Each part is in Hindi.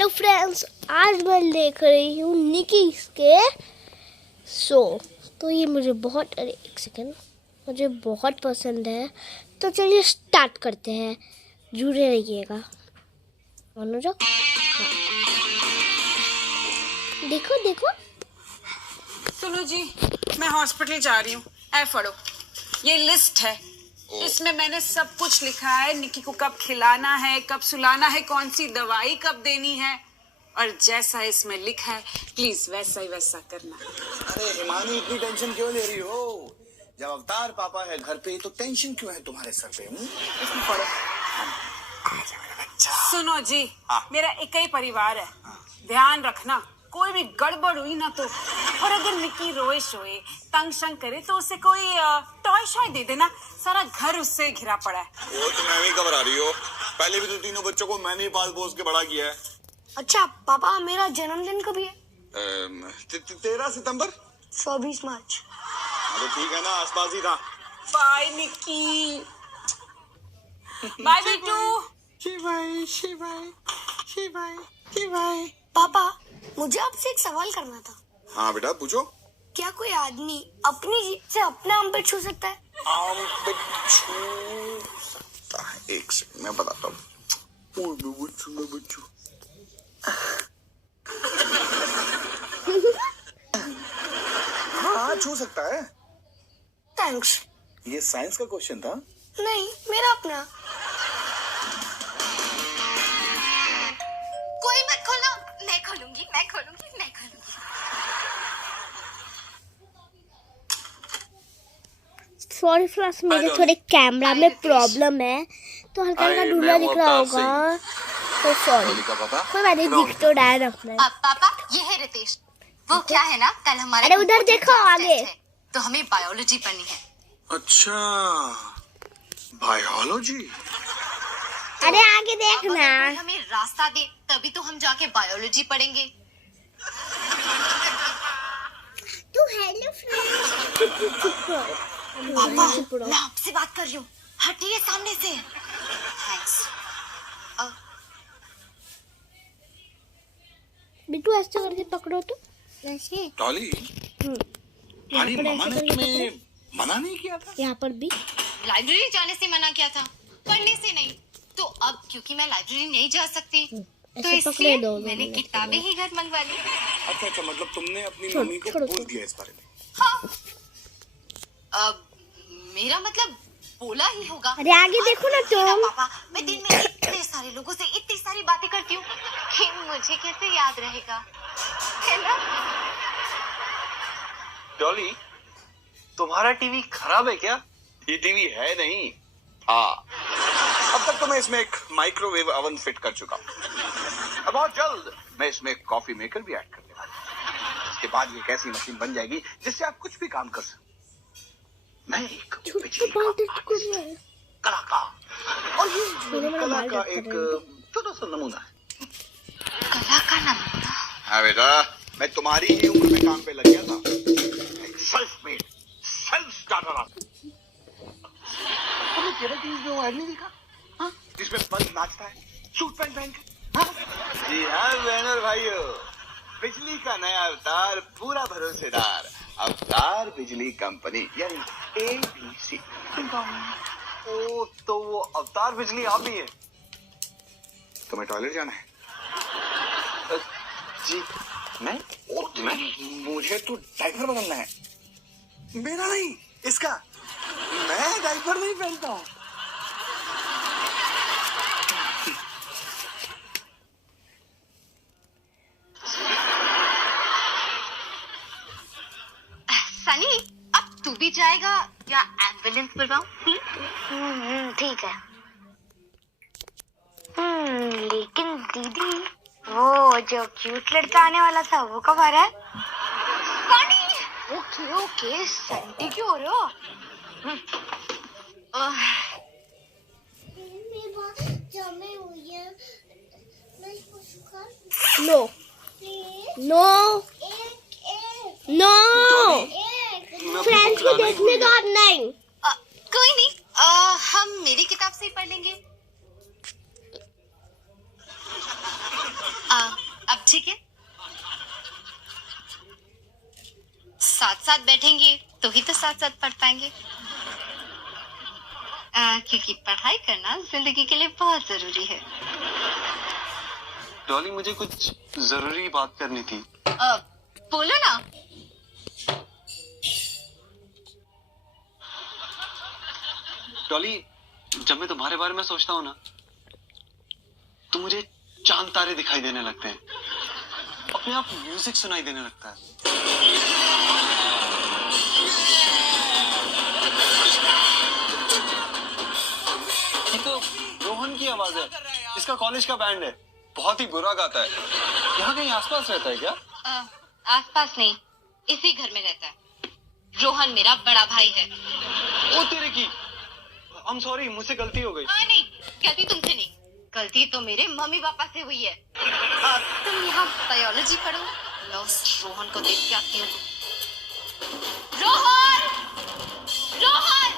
हेलो फ्रेंड्स, आज मैं देख रही हूँ निकी के शो। तो ये मुझे बहुत, अरे एक सेकेंड, मुझे बहुत पसंद है। तो चलिए स्टार्ट करते हैं, जुड़े रहिएगा। मानो जाओ, देखो देखो। सुनो जी, मैं हॉस्पिटल जा रही हूँ। ऐ फड़ो, ये लिस्ट है। इसमें मैंने सब कुछ लिखा है। निकी को कब खिलाना है, कब सुलाना है, कौन सी दवाई कब देनी है, और जैसा इसमें लिखा है प्लीज वैसा ही वैसा करना। अरे हिमानी, इतनी टेंशन क्यों ले रही हो? जब अवतार पापा है घर पे तो टेंशन क्यों है तुम्हारे सर पे? इसमें पढ़ो। अच्छा सुनो जी, हाँ। मेरा एक ही परिवार है। ध्यान रखना, कोई भी गड़बड़ हुई ना तो, और अगर निकी रोए शोए तंग शंग करे तो उसे कोई टॉय शॉय दे देना। सारा घर उससे घिरा पड़ा है। वो तो मैं भी घबरा रही हो। पहले भी तो तीनों बच्चों को मैंने ही पाल पोस के बड़ा किया है। अच्छा पापा, मेरा जन्मदिन कभी है? 13 सितंबर। 24 मार्च। अरे ठीक है ना, आसपास ही था। बाय निकी, बाय बिट्टू। बाय। पापा, मुझे आपसे एक सवाल करना था। हाँ बेटा पूछो। क्या कोई आदमी अपनी जीभ से अपने आम पे छू सकता है? आम पे छू सकता है? एक सेकंड मैं बताता हूँ। हाँ छू सकता है। थैंक्स। ये साइंस का क्वेश्चन था। नहीं, मेरा अपना। कोई मत खोलो, मैं खोलूंगी। सॉरी फ्रेंड्स, मेरे थोड़े कैमरा में प्रॉब्लम है तो हल्का हल्का धुंधला दिख रहा होगा, तो सॉरी। कोई बात नहीं, दिख तो रहा है अपना। पापा, ये है रितेश। वो क्या है ना, कल हमारे अरे उधर देखो आगे। तो हमें बायोलॉजी पढ़नी है। अच्छा बायोलॉजी। अरे आगे अब अगर देखना। कोई हमें रास्ता दे तभी तो हम जाके बायोलॉजी पढ़ेंगे। तू हेलो फ्रेंड्स। पापा, मैं आपसे बात कर रही हूँ, हटिए सामने से। थैंक्स। बिट्टू ऐसे करके पकड़ो तो ऐसे। डॉली, हमारी मम्मा ने तुम्हें मना नहीं किया था? यहाँ पर भी लाइब्रेरी जाने से मना किया था, पढ़ने से नहीं। तो अब क्योंकि मैं लाइब्रेरी नहीं जा सकती, तो ऐसे पकड़े इसलिए दो। मैंने किताबें ही घर मंगवा ली। अच्छा, मतलब तुमने अपनी छोड़- मम्मी को छोड़ो, बोल दिया इस बारे में? हाँ, अब मेरा मतलब बोला ही होगा। अरे आगे देखो ना देखिए तुम। पापा, मैं दिन में इतने सारे लोगों से इतनी सारी बातें करती हूँ कि मुझे कैसे याद रहेगा, है ना? डॉली, तुम्हारा टीवी खराब है क्या? ये टीवी है नहीं। हाँ, अब तक तो मैं इसमें एक माइक्रोवेव ओवन फिट कर चुका हूँ। अब बहुत जल्द मैं इसमें एक कॉफी मेकर भी ऐड करने वाला हूँ। इसके बाद ये एक ऐसी मशीन बन जाएगी जिससे आप कुछ भी काम कर सकते। मैं एक बिजली का कलाकार, और ये कला का एक छोटा सा नमूना है। कला का नमूना? हाँ बेटा, मैं तुम्हारी ही उम्र में काम पे लग गया था। Self made, self starter. तुमने केबल टीवी में ऐड नहीं देखा? हाँ, जिसमें बंद नाचता है सूट पैंट पहन के। हाँ? जी हाँ बहनों और भाइयों, बिजली का नया अवतार, पूरा भरोसेदार अवतार बिजली कंपनी, यानी ABC। ओ, तो वो अवतार बिजली आप ही है? तुम्हें टॉयलेट जाना है? जी मैं मुझे तो डायपर बदलना है। मेरा नहीं, इसका। मैं डायपर नहीं पहनता हूँ। सनी, अब तू भी जाएगा या एम्बुलेंस बुलवाऊं? ठीक है। लेकिन दीदी, वो जो क्यूट लड़का आने वाला था वो कब आ रहा है? सनी! ओके, सैंटी क्यों हो रहे हो? नो नो नो, फ्रेंड्स को देखने दो। अब नहीं, कोई नहीं, हम मेरी किताब से ही पढ़ लेंगे। साथ बैठेंगी तो ही तो साथ साथ पढ़ पाएंगे। क्योंकि पढ़ाई करना जिंदगी के लिए बहुत जरूरी है। डॉली, मुझे कुछ जरूरी बात करनी थी। बोलो ना। डॉली, जब मैं तुम्हारे बारे में सोचता हूँ ना, तो मुझे चांद तारे दिखाई देने लगते हैं, अपने आप म्यूजिक सुनाई देने लगता है। ये तो रोहन की आवाज है, इसका कॉलेज का बैंड है, बहुत ही बुरा गाता है। यहाँ कहीं आसपास रहता है क्या? आसपास नहीं, इसी घर में रहता है। रोहन मेरा बड़ा भाई है। ओ तेरे की, I'm sorry, मुझसे गलती हो गई। नहीं, गलती तुमसे नहीं, गलती तो मेरे मम्मी पापा से हुई है। तुम यहाँ बायोलॉजी पढ़ो, मैं उस रोहन को देख के आती हूँ। रोहन! रोहन!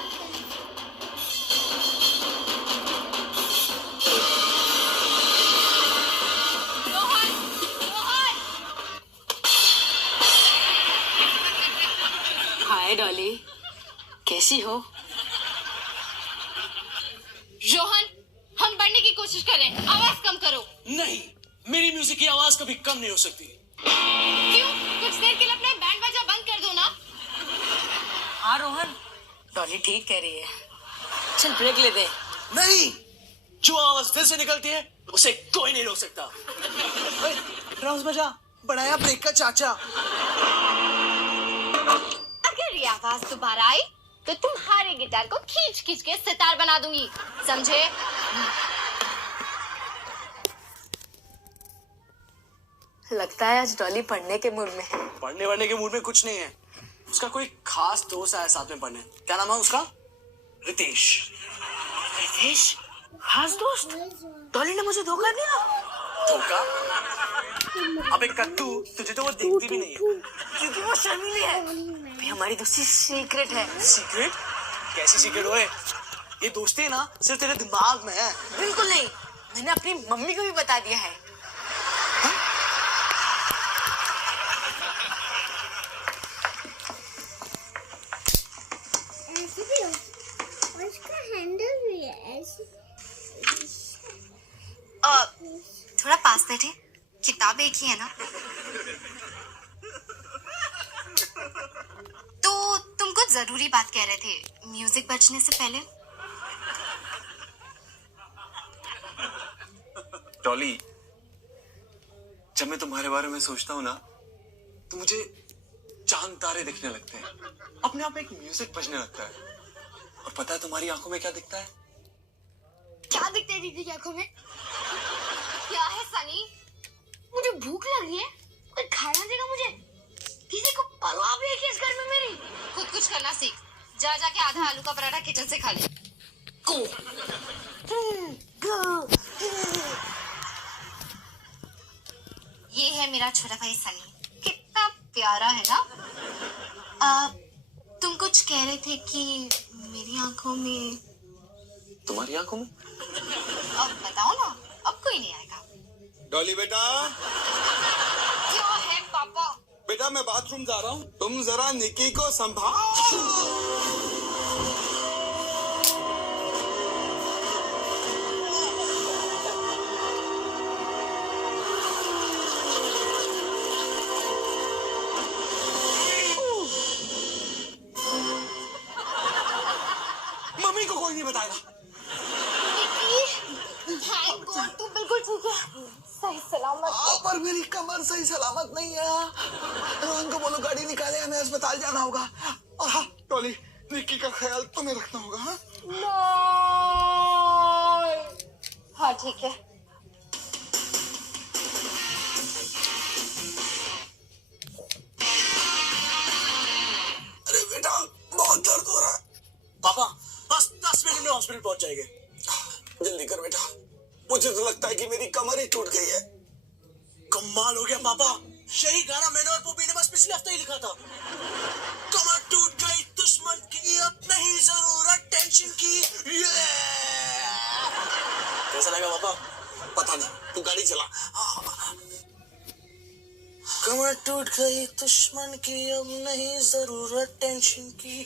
रोहन! रोहन! हाय डॉली, कैसी हो? रोहन, हम बढ़ने की कोशिश कर रहे हैं, आवाज कम करो। नहीं, मेरी म्यूजिक की आवाज कभी कम नहीं हो सकती। क्यों? कुछ देर के लिए अपना बैंड बाजा बंद कर दो ना। हाँ रोहन, डॉली ठीक कह रही है, चल ब्रेक ले दे। नहीं, जो आवाज दिल से निकलती है उसे कोई नहीं रोक सकता। ड्रम्स बजा, बढ़ाया ब्रेक का चाचा। अगर ये आवाज दोबारा आई तो तुम्हारे गिटार को खींच खींच के सितार बना दूंगी, समझे? लगता है आज डॉली पढ़ने के मूड में है। पढ़ने वढ़ने के मूड में कुछ नहीं है, उसका कोई खास दोस्त आया साथ में पढ़ने। क्या नाम है उसका? रितेश। रितेश? खास दोस्त? डॉली ने मुझे धोखा दिया। धोखा? अबे कद्दू, तुझे तो वो देखती भी नहीं है। क्योंकि वो शर्मीली है। भाई हमारी दोस्ती सीक्रेट है। सीक्रेट? कैसी सीक्रेट होए? ये दोस्ती ना सिर्फ तेरे दिमाग में है। बिल्कुल नहीं, मैंने अपनी मम्मी को भी बता दिया है। इसका हैंडल भी है ऐसे। थोड़ा पास बैठे, किताब एक ही है ना। तो तुम कुछ जरूरी बात कह रहे थे म्यूजिक बजने से पहले। डॉली, जब मैं तुम्हारे बारे में सोचता हूँ ना, तो मुझे चांद तारे दिखने लगते हैं, अपने आप एक म्यूजिक बजने लगता है। और पता है तुम्हारी आंखों में क्या दिखता है? क्या दिखता है दीदी की आंखों में? क्या है सनी? मुझे भूख लगी है, कोई खाना देगा मुझे? किसी को परवाह भी है कि इस घर में मेरी? खुद कुछ करना सीख, जा जाके आधा आलू का पराठा किचन से खा ले। ये है मेरा छोटा भाई सनी, कितना प्यारा है ना। तुम कुछ कह रहे थे कि मेरी आंखों में। तुम्हारी आंखों में? अब बताओ ना, अब कोई नहीं आएगा। डॉली बेटा, क्या है पापा? बेटा मैं बाथरूम जा रहा हूँ, तुम जरा निकी को संभाल। मम्मी को कोई नहीं बताएगा। थैंक गॉड, तू बिल्कुल ठीक है, सही सलामत। पर मेरी कमर सही सलामत नहीं है। रोहन को बोलो गाड़ी निकाले, हमें अस्पताल जाना होगा। और हाँ डॉली, निक्की का ख्याल तुम्हें रखना होगा। हाँ हाँ ठीक है। अरे बेटा बहुत दर्द हो रहा है। पापा बस 10 मिनट में हॉस्पिटल पहुंच जाएंगे। जल्दी कर बेटा, मुझे तो लगता है कि मेरी कमर ही टूट गई है। कमाल हो गया पापा, यही गाना मैंने और पप्पी ने बस पिछले हफ्ते ही लिखा था। कमर टूट गई दुश्मन की, अब नहीं जरूरत टेंशन की। कैसा लगा पापा? पता नहीं, तू गाड़ी चला। कमर टूट गई दुश्मन की, अब नहीं जरूरत टेंशन की।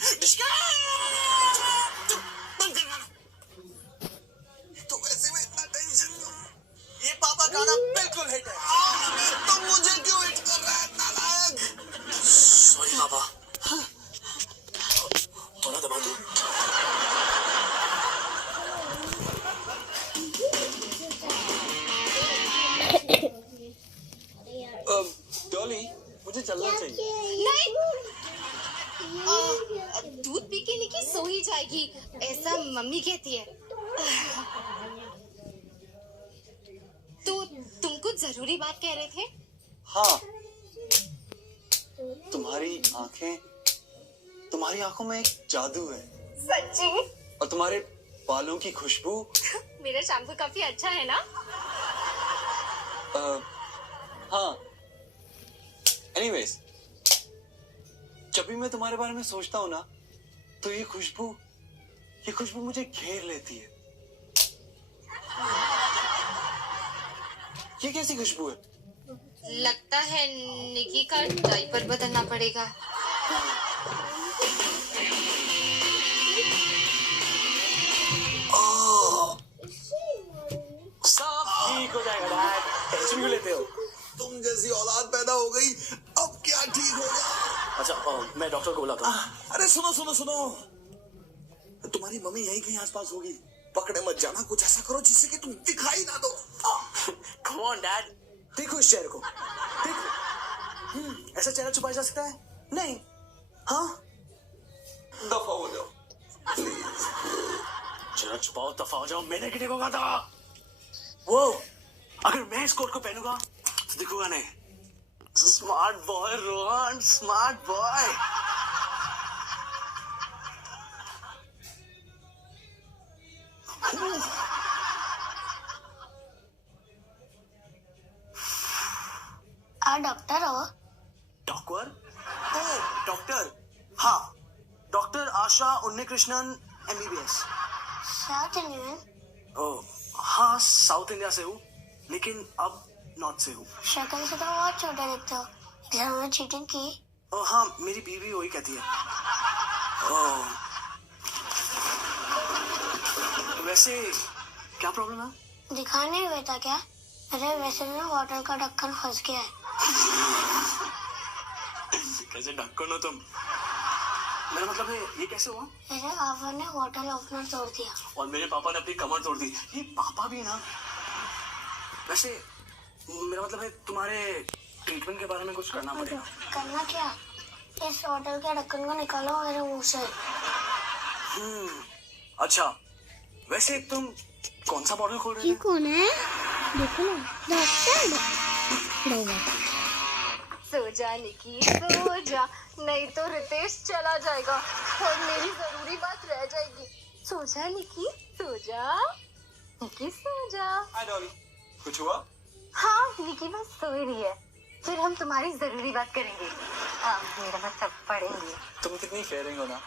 तो वैसे में इतना टेंशन ये पापा गाना बिल्कुल हिट है। तो मुझे क्यों हिट कर रहा है नालायक? सॉरी पापा, थोड़ा दबा दो। डॉली, मुझे चलना चाहिए। नहीं, दूध पी के निकी सो ही जाएगी, ऐसा मम्मी कहती है। तो तुम कुछ जरूरी बात कह रहे थे? हाँ, तुम्हारी आंखों में एक जादू है। सच्ची? और तुम्हारे बालों की खुशबू। मेरा शैम्पू काफी अच्छा है ना? हाँ, एनीवेज, जब भी मैं तुम्हारे बारे में सोचता हूँ ना, तो ये खुशबू मुझे घेर लेती है। ये कैसी खुशबू है? लगता है निकी का डायपर बदलना पड़ेगा। सब ठीक हो जाएगा डैड, टेंशन क्यों लेते हो? तुम जैसी औलाद पैदा हो गई, अब क्या ठीक होगा? अच्छा, मैं डॉक्टर को बुलाता हूँ। अरे सुनो सुनो सुनो, तुम्हारी मम्मी यहीं कहीं आसपास होगी, पकड़े मत जाना। कुछ ऐसा करो जिससे कि तुम दिखाई ना दो। कम ऑन डैड, देखो इस चेहरे को, देखो। ऐसा चेहरा छुपाया जा सकता है? नहीं। हाँ, दफा हो जाओ। चेहरा छुपाओ, दफा हो जाओ। मैंने कितने को कहा था? वो अगर मैं इस कोट को पहनूंगा तो दिखूंगा नहीं। Smart boy Rohan, smart boy. Doctor हो? डॉक्टर? ओ डॉक्टर, हाँ, doctor Asha Unnikrishnan MBBS। South Indian? ओ हाँ, साउथ इंडिया से हूँ, लेकिन अब नॉर्थ से हूँ। शक्ल से तो बहुत छोटे दिखते हो। एग्जाम में चीटिंग की? ओ हाँ, मेरी बीवी वही कहती है। ओ, वैसे क्या प्रॉब्लम है? दिखाई नहीं हुआ था क्या? अरे वैसे में बॉटल का ढक्कन फंस गया है। कैसे ढक्कन हो तुम? मेरा मतलब है, ये कैसे हुआ? मेरे पापा ने बॉटल ओपनर तोड़ दिया। और मेरे पापा ने अपनी कमर तोड़ दी। ये पापा भी ना। वैसे मेरा मतलब है, तुम्हारे ट्रीटमेंट के बारे में कुछ करना पड़ेगा। करना क्या? इस बॉटल के ढक्कन को निकालो मेरे मुंह से। अच्छा, वैसे तुम कौन सा बॉटल खोल रहे ये थे? कौन है? देखो ना, डॉक्टर। सो जा निकी, सो जा, नहीं तो रितेश चला जाएगा और मेरी जरूरी बात रह जाएगी। सो जा निकी, सो जा, निकी सो जा। हाय डॉली, कुछ हुआ? हाँ, निकी बस सो ही रही है, फिर हम तुम्हारी जरूरी बात करेंगे। मेरा मतलब पढ़ेंगे। तुम कितनी केयरिंग हो ना,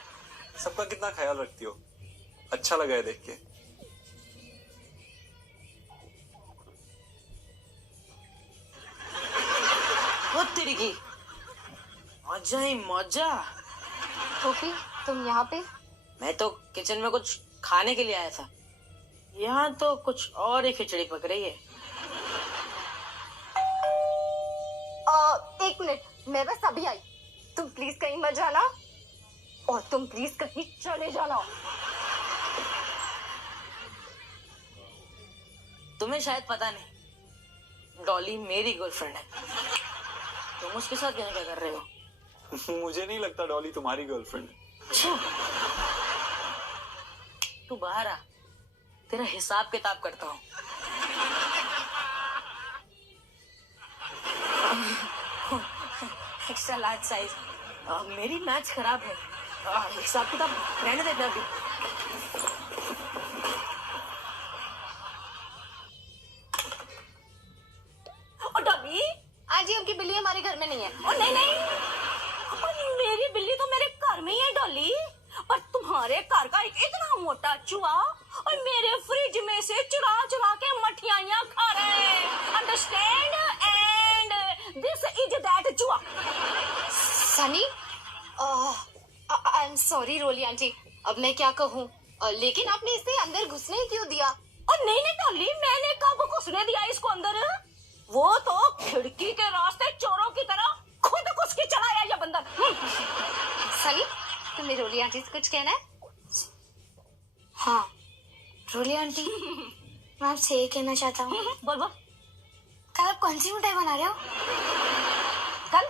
सबका कितना ख्याल रखती हो। अच्छा लगा है देख के। वो तेरी की मजा ही मजा। ओके, तुम यहाँ पे? मैं तो किचन में कुछ खाने के लिए आया था, यहाँ तो कुछ और ही खिचड़ी पक रही है। एक मिनट, मैं बस अभी आई। तुम प्लीज कहीं मत जाना और तुम प्लीज कहीं चले जाना। तुम्हें शायद पता नहीं, डॉली मेरी गर्लफ्रेंड है। तुम उसके साथ क्या कर रहे हो? मुझे नहीं लगता डॉली तुम्हारी गर्लफ्रेंड है। अच्छा, तू बाहर आ, तेरा हिसाब किताब करता हूँ। Extra large size. मेरी मैच खराब है, हिसाब किताब रहने देना अभी। और डॉली, आज ही आपकी बिल्ली हमारे घर में नहीं है। और नहीं नहीं, और मेरी बिल्ली तो मेरे घर में ही है डॉली, पर तुम्हारे घर का एक इतना मोटा चूहा और मेरे फ्रिज में से चुरा चुरा के मठियाइयाँ खा रहे हैं। Understand? And this is that Sunny, I am sorry Roli aunty, अब मैं क्या कहूँ, लेकिन आपने इसे अंदर घुसने ही क्यों दिया? और नहीं नहीं डॉली, मैंने कब घुसने दिया इसको अंदर? वो तो खिड़की के रास्ते चोरों की तरह खुद घुस के चला आया ये बंदर। सनी, तुम्हें रोली आंटी से कुछ कहना है? हाँ रोली आंटी, मैं आपसे ये कहना चाहता हूँ, बोल बोल। कल आप कौन सी मिठाई बना रहे हो? कल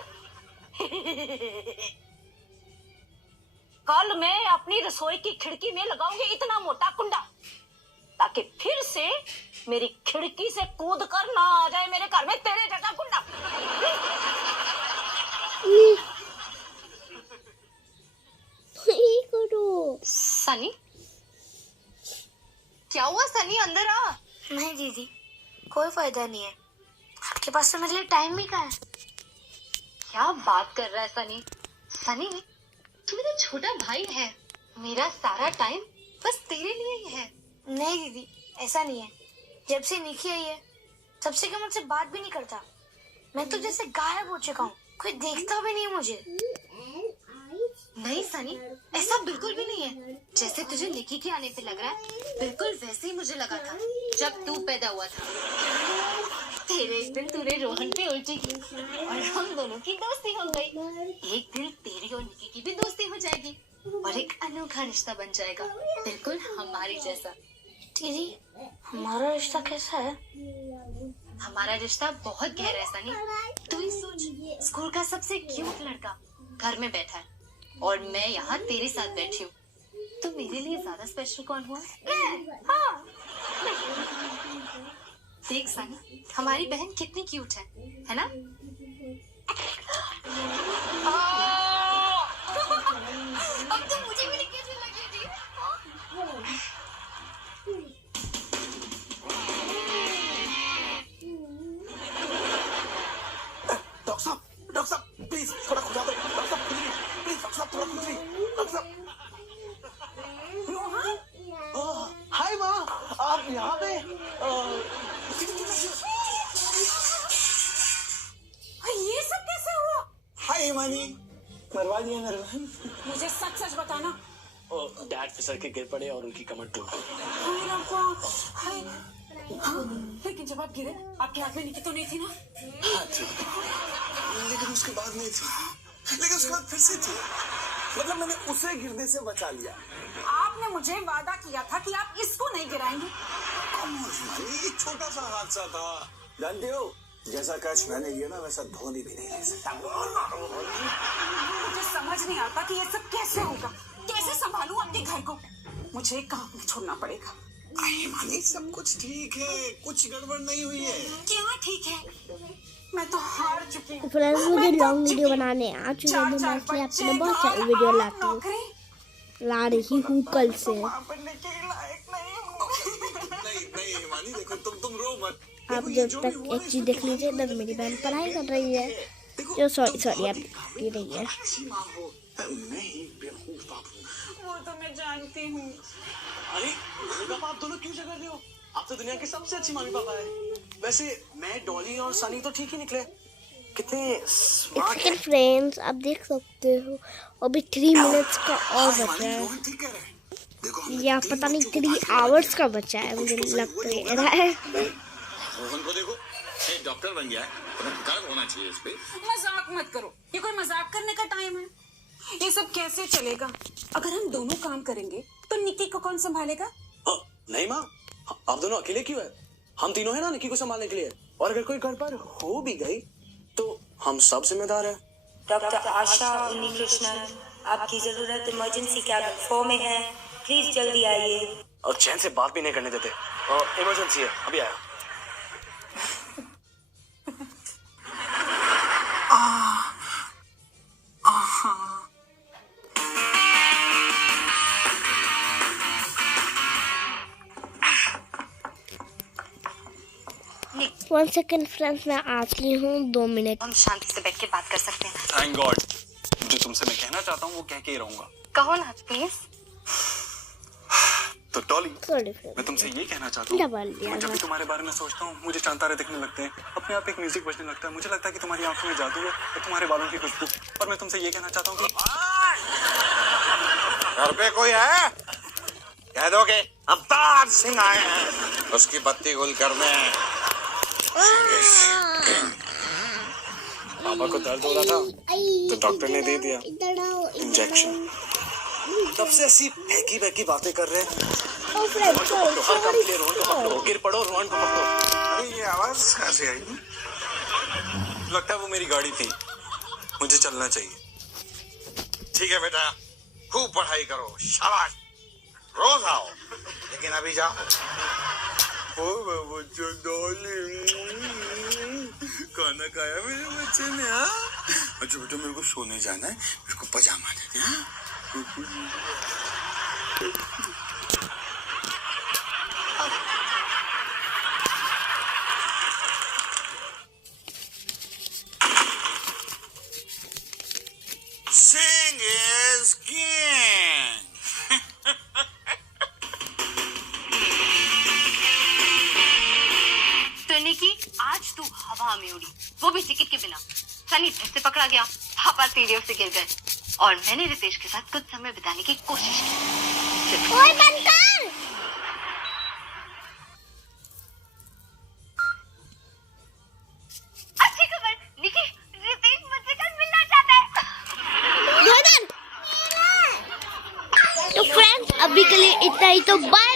कल मैं अपनी रसोई की खिड़की में लगाऊंगी इतना मोटा कुंडा, ताकि फिर से मेरी खिड़की से कूद कर ना आ जाए मेरे घर में तेरे जैसा कुंडा। करो। सनी, क्या हुआ सनी, अंदर आ। नहीं दीदी, कोई फायदा नहीं है, आपके पास तो मेरे लिए टाइम भी कहाँ है? क्या बात कर रहा है सनी? सनी, तू मेरा छोटा भाई है, मेरा सारा टाइम बस तेरे लिए ही है। नहीं दीदी, ऐसा नहीं है, जब से निकी आई है तब से मुझसे बात भी नहीं करता, मैं तो जैसे गायब हो चुका हूँ, कोई देखता भी नहीं मुझे। नहीं सनी, ऐसा बिल्कुल भी नहीं है, जैसे तुझे निकी के आने पे लग रहा है, बिल्कुल वैसे ही मुझे लगा था जब तू पैदा हुआ था। तेरे एक दिन तूने रोहन पे उल्टी की और हम दोनों की दोस्ती हो गई। एक दिन तेरी और निकी की भी दोस्ती हो जाएगी और एक अनोखा रिश्ता बन जाएगा, बिल्कुल हमारी जैसा। दीदी, हमारा रिश्ता कैसा है? हमारा रिश्ता बहुत गहरा है सनी। तू ही सोच, स्कूल का सबसे क्यूट लड़का घर में बैठा है और मैं यहाँ तेरे साथ बैठी हूँ, तो मेरे लिए ज्यादा स्पेशल कौन हुआ? मैं। हाँ। देख सनी, हमारी बहन कितनी क्यूट है ना? अब तो मुझे भी कैसे लगेगी? डॉक्टर साहब प्लीज थोड़ा खुला दो। डॉक्टर साहब प्लीज, डॉक्टर साहब थोड़ा खुली। डॉक्टर साहब। हाय माँ, आप यहाँ पे? ये सब कैसे हुआ? हाय हिमानी, मरवा दिया मेरे बहन। मुझे सच सच बताना। डैड फिसल के गिर पड़े और उनकी कमर टूट गई। हाँ, लेकिन जब आप गिरे आपके हाथ में निकी तो नहीं थी ना? हाँ थी, लेकिन उसके बाद नहीं थी, लेकिन उसके बाद फिर से थी। मतलब मैंने उसे गिरने से बचा लिया। आपने मुझे वादा किया था कि आप इसको नहीं गिराएंगे। ये छोटा सा हादसा था, जानते हो, जैसा कैच मैंने लिया ना वैसा धोनी भी नहीं ले सकता। मुझे समझ नहीं आता कि ये सब कैसे होगा, कैसे संभालूं अपने घर को। मुझे काम नहीं छोड़ना पड़ेगा। मानी, सब कुछ ठीक है, कुछ गड़बड़ नहीं हुई है। क्या ठीक है? मैं तो हार चुकी हूँ। फ्रेंड्स, मुझे लॉन्ग वीडियो बनाने आ चुके हैं, मैं इसलिए आपके लिए बहुत सारी वीडियो ला रही हूँ कल से। नहीं मानी, देखो तुम रो मत। आप जब तक एक चीज देख लीजिए, तब मेरी बहन पढ़ाई कर रही है, जो सॉरी आप पी रही है। वो तो मैं जानती हूँ। अरे पापा, आप दोनों क्यों झगड़ रहे हो? आप तो दुनिया के सबसे अच्छे मम्मी पापा है। वैसे मैं, डॉली और सनी तो ठीक ही निकले, कितने स्मार्ट हैं। फ्रेंड्स, आप देख सकते हो अभी 3 मिनट्स का और बचा है, या पता नहीं 3 आवर्स का बचा है, मुझे लग तो रहा है। रोहन को देखो, एक डॉक्टर बन गया है, गर्व होना चाहिए इस पे। मजाक मत करो, ये कोई मजाक करने का टाइम है? ये सब कैसे चलेगा? अगर हम दोनों काम करेंगे तो निकी को कौन संभालेगा? नहीं माँ, आप दोनों अकेले क्यों है? हम तीनों हैं ना निकी को संभालने के लिए, और अगर कोई गड़बड़ हो भी गई तो हम सब जिम्मेदार हैं। डॉक्टर आशा उन्नीकृष्णन, आपकी जरूरत इमरजेंसी कैबिन 4 में है, प्लीज जल्दी आइए। और चैन से बात भी नहीं करने देते। इमरजेंसी है, अभी आया। वन सेकेंड फ्रेंड्स, मैं आती हूँ 2 मिनट। हम शांति से बैठ के बात कर सकते हैं। थैंक गॉड, जो तुमसे मैं कहना चाहता हूँ वो कह के ही रहूंगा। कहो ना प्लीज। तो डॉली, सॉरी मैं तुमसे ये कहना चाहता हूँ, डबल दिया मैं जब भी था। तुम्हारे बारे में सोचता हूँ मुझे चांद तारे दिखने लगते हैं, अपने आप एक म्यूजिक बजने लगता है, मुझे लगता है कि तुम्हारी आंखों में जादू है और तुम्हारे बालों की खुशबू। और मैं तुमसे ये कहना चाहता हूँ कि घर पे कोई है? कह दो कि अवतार सिंह आए हैं, उसकी बत्ती गुल करने। पापा को दर्द हो रहा था तो डॉक्टर ने दे दिया इंजेक्शन। तब से ऐसी फेंकी बेकी बातें कर रहे हैं। हर काम के लिए रोहन को पकड़ो, गिर पड़ो रोहन को पकड़ो। अरे ये आवाज कहाँ से आई? लगता है वो मेरी गाड़ी थी, मुझे चलना चाहिए। ठीक है बेटा, खूब पढ़ाई करो, शाबाश, रोज आओ, लेकिन अभी जाओ। ओ बच्चों, डॉली, खाना खाया मेरे बच्चे ने? अच्छा बेटा, मेरे को सोने जाना है, मेरे को पजामा दे दे। Sing is king. तो निकी, आज तू हवा में उड़ी, वो भी टिकट के बिना। सनी फिर से पकड़ा गया, पापा सीढ़ियों से गिर गए और मैंने रितेश के साथ कुछ समय बिताने की कोशिश की। ओए बंद कर। अच्छी खबर, निकी, रितेश मुझसे कल मिलना चाहता है। तो फ्रेंड्स, अभी के लिए इतना ही, तो बाय।